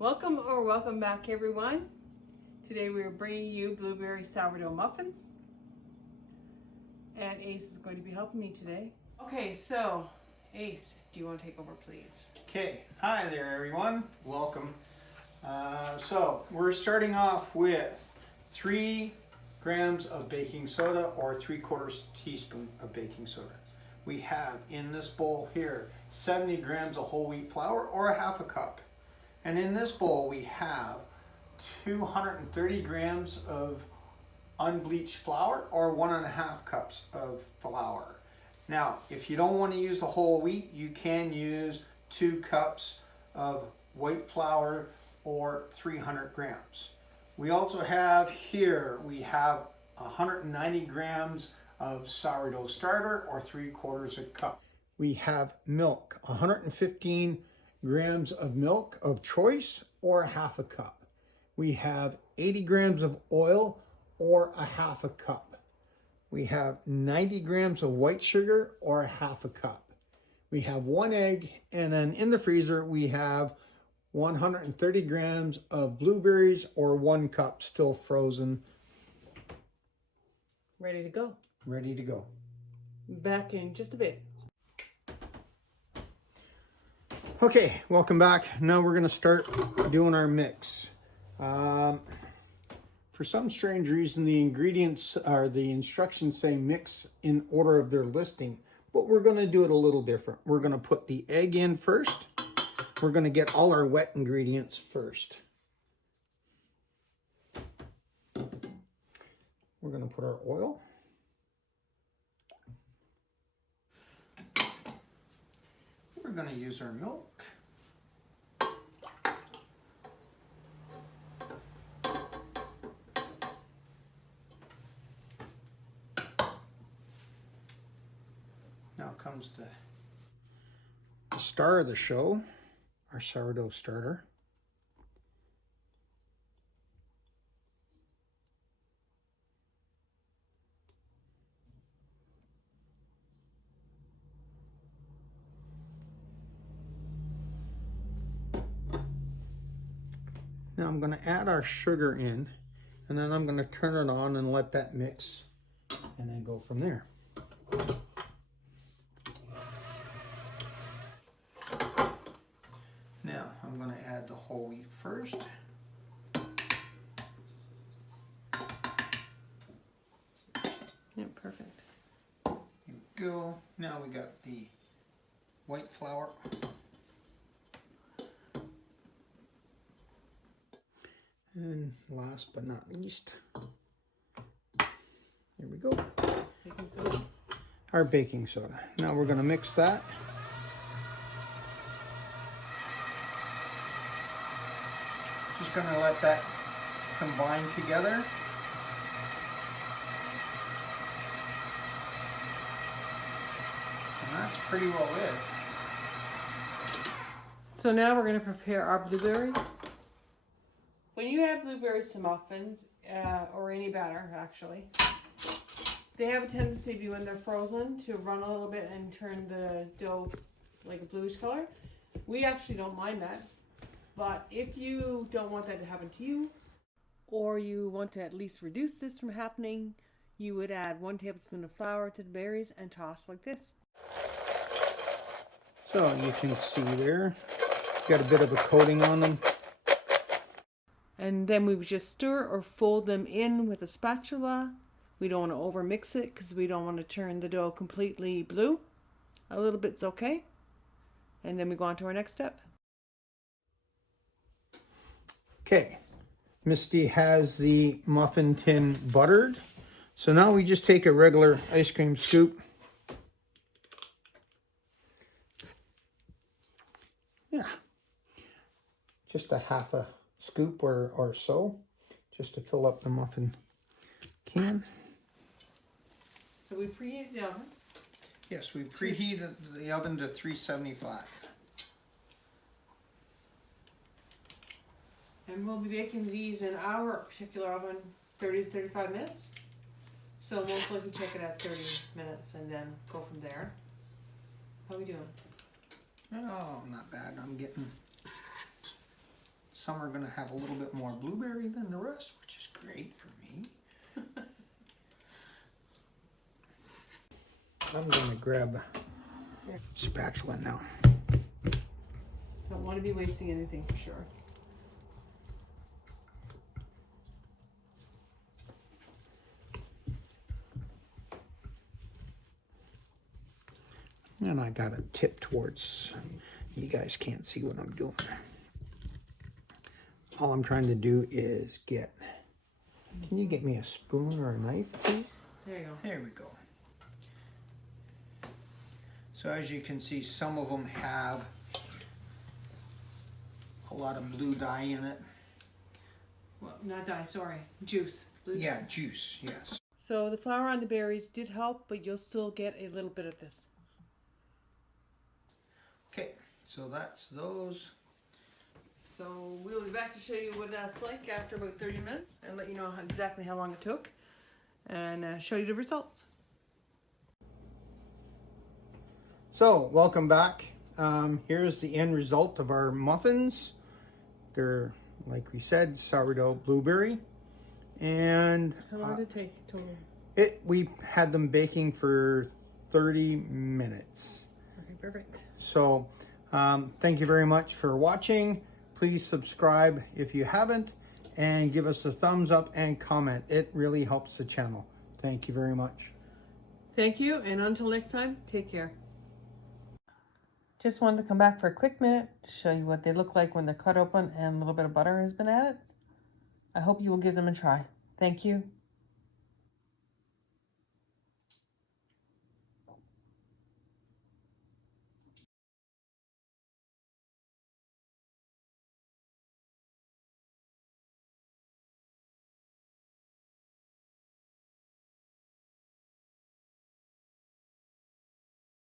Welcome back everyone. Today we are bringing you blueberry sourdough muffins. And Ace is going to be helping me today. Okay, so Ace, do you want to take over please? Okay, hi there everyone. Welcome. So we're starting off with 3 grams of baking soda or 3/4 teaspoon of baking soda. We have in this bowl here 70 grams of whole wheat flour or a half a cup. And in this bowl we have 230 grams of unbleached flour or 1.5 cups of flour. Now, if you don't want to use the whole wheat, you can use 2 cups of white flour or 300 grams. We also have here, we have 190 grams of sourdough starter or 3/4 cup. We have milk, 115 grams of milk of choice or a half a cup. We have 80 grams of oil or a half a cup. We have 90 grams of white sugar or a half a cup. We have 1 egg, and then in the freezer we have 130 grams of blueberries or 1 cup still frozen. Ready to go. Ready to go. Back in just a bit. Okay, welcome back. Now we're gonna start doing our mix. For some strange reason, the ingredients or the instructions say mix in order of their listing, but we're gonna do it a little different. We're gonna put the egg in first. We're gonna get all our wet ingredients first. We're gonna put our oil. We're gonna use our milk. Now comes the star of the show, our sourdough starter. Now I'm going to add our sugar in, and then I'm going to turn it on and let that mix, and then go from there. Now I'm going to add the whole wheat first. Yeah, perfect. Here we go. Now we got the white flour. And last but not least, here we go. Baking soda. Our baking soda. Now we're going to mix that. Just going to let that combine together. And that's pretty well it. So now we're going to prepare our blueberries. When you add blueberries to muffins, or any batter actually, they have a tendency when they're frozen to run a little bit and turn the dough like a bluish color. We actually don't mind that, but if you don't want that to happen to you, or you want to at least reduce this from happening, you would add 1 tablespoon of flour to the berries and toss like this. So you can see there, got a bit of a coating on them. And then we would just stir or fold them in with a spatula. We don't want to overmix it because we don't want to turn the dough completely blue. A little bit's okay. And then we go on to our next step. Okay, Misty has the muffin tin buttered. So now we just take a regular ice cream scoop. Yeah, just a half a scoop or so, just to fill up the muffin can. So we preheat the oven. Yes, we preheated the oven to 375. And we'll be baking these in our particular oven 30 to 35 minutes. So most likely check it at 30 minutes and then go from there. How are we doing? Oh, not bad. I'm getting some are going to have a little bit more blueberry than the rest, which is great for me. I'm going to grab a spatula now. Don't want to be wasting anything for sure. And I got it tipped towards, you guys can't see what I'm doing. All I'm trying to do is get, can you get me a spoon or a knife, please? There you go. There we go. So as you can see, some of them have a lot of blue dye in it. Well, not dye, sorry. Juice. Blue Yeah, juice. juice, yes. So the flour on the berries did help, but you'll still get a little bit of this. Okay, so that's those. So we'll be back to show you what that's like after about 30 minutes and let you know exactly how long it took and show you the results. So, welcome back. Here's the end result of our muffins. They're, like we said, sourdough blueberry. And How long did it take total? we had them baking for 30 minutes. Okay, perfect. So, thank you very much for watching. Please subscribe if you haven't, and give us a thumbs up and comment. It really helps the channel. Thank you very much. Thank you, and until next time, take care. Just wanted to come back for a quick minute to show you what they look like when they're cut open and a little bit of butter has been added. I hope you will give them a try. Thank you.